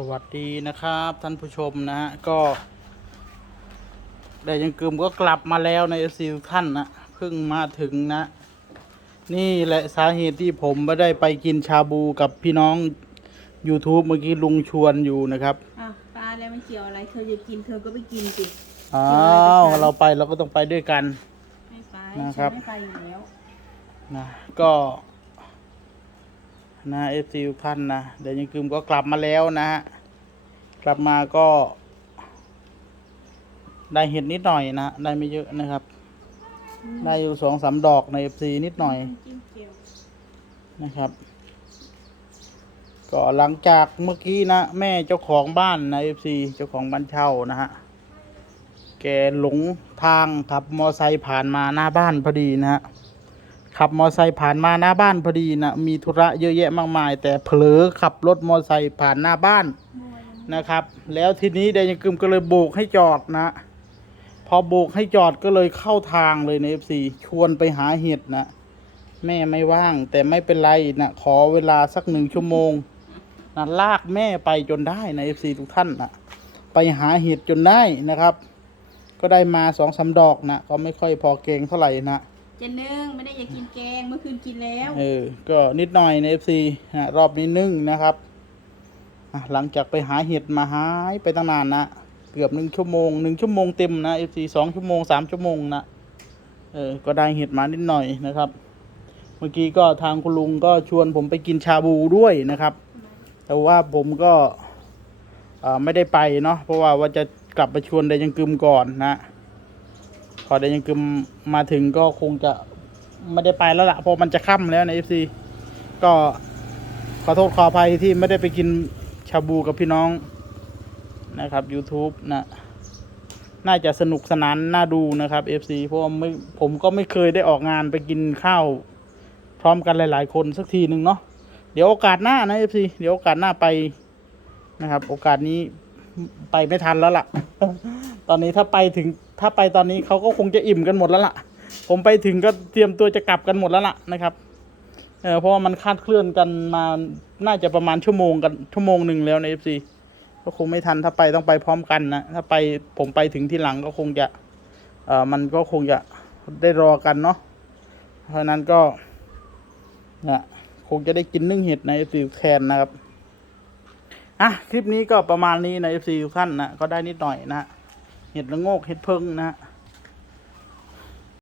สวัสดีนะครับ ท่านผู้ชมนะฮะก็ได้ยังกึมก็กลับมาแล้วในเอซีท่านนะเพิ่งมาถึงนะ นี่แหละสาเหตุที่ผมไม่ได้ไปกินชาบูกับพี่น้อง YouTube เมื่อกี้ลุงชวนอยู่นะครับอ้าวปลาแล้วไม่เกี่ยวอะไรเธอจะกินเธอก็ไปกินสิอ้าวเราไปเราก็ต้องไปด้วยกัน ไม่ไปนะครับฉันไม่ไปอยู่แล้วนะก็ นะเอฟซีท่านนะเดี๋ยวยังกึมก็กลับมาแล้วนะฮะกลับมาก็ ได้เห็ดนิดหน่อยนะได้ไม่เยอะนะครับ ได้อยู่สองสามดอกในเอฟซีนิดหน่อยนะครับ ก็หลังจากเมื่อกี้นะแม่เจ้าของบ้านนะเอฟซีเจ้าของบ้านเช่านะฮะแกหลงทางขับมอไซค์ผ่านมาหน้าบ้านพอดีนะฮะ ขับมอไซค์ผ่านมาหน้าบ้านพอดีนะมีธุระเยอะแยะมากมาย แต่เผลอขับรถมอไซค์ผ่านหน้าบ้านนะครับ แล้วทีนี้เดนยังกึมก็เลยโบกให้จอดนะ พอโบกให้จอดก็เลยเข้าทางเลยในเอฟซีชวนไปหาเห็ดนะ แม่ไม่ว่าง แต่ไม่เป็นไรนะขอเวลาสักหนึ่งชั่วโมงนะลากแม่ไปจนได้ในเอฟซีทุกท่านนะไปหาเห็ดจนได้นะครับ ก็ได้มาสองสามดอกนะก็ไม่ค่อยพอเกงเท่าไหร่นะ เจนนึ่งไม่ได้อยากกินแกงเมื่อคืนกินแล้วเออ ก็นิดหน่อยในเอฟซีนะรอบนี้นึ่งนะครับอะหลังจากไปหาเห็ดมาหายไปตั้งนานนะเกือบหนึ่งชั่วโมงหนึ่งชั่วโมงเต็มนะเอฟซีสองชั่วโมงสามชั่วโมงนะเออก็ได้เห็ดมานิดหน่อยนะครับ เมื่อกี้ก็ทางคุณลุงก็ชวนผมไปกินชาบูด้วยนะครับ แต่ว่าผมก็ไม่ได้ไปเนาะเพราะว่าว่าจะกลับไปชวนไดยังกึมก่อนนะ พอไดยังกึมมาถึงก็คงจะไม่ได้ไปแล้วละ่ะเพราะมันจะค่ำแล้วในเอฟซีก็ขอโทษขออภัยที่ไม่ได้ไปกินชาบูกับพี่น้องนะครับ YouTube นะน่าจะสนุกสนานน่าดูนะครับ FC เพราะไม่ผมก็ไม่เคยได้ออกงานไปกินข้าว พร้อมกันหลาย ๆ คนสักทีหนึ่งเนาะเดี๋ยวโอกาสหน้านะ FC เดี๋ยวโอกาสหน้าไปนะครับ โอกาสนี้ไปไม่ทันแล้วล่ะ ตอนนี้ถ้าไปถึง ถ้าไปตอนนี้เขาก็คงจะอิ่มกันหมดแล้วล่ะ ผมไปถึงก็เตรียมตัวจะกลับกันหมดแล้วล่ะนะครับเออเพราะว่ามันคาดเคลื่อนกันมาน่าจะประมาณชั่วโมงกันชั่วโมงหนึ่งแล้วใน FC ก็คงไม่ทันถ้าไปต้องไปพร้อมกันนะถ้าไปผมไปถึงที่หลังก็คงจะเอ่อมันก็คงจะได้รอกันเนาะเพราะนั้นก็นะคงจะได้กินนึ่งเห็ดใน FC แทนนะครับอะคลิปนี้ก็ประมาณนี้ใน FC ทุกท่านนะก็ได้นิดหน่อยนะ เห็ดละโงกเห็ดเพิงนะ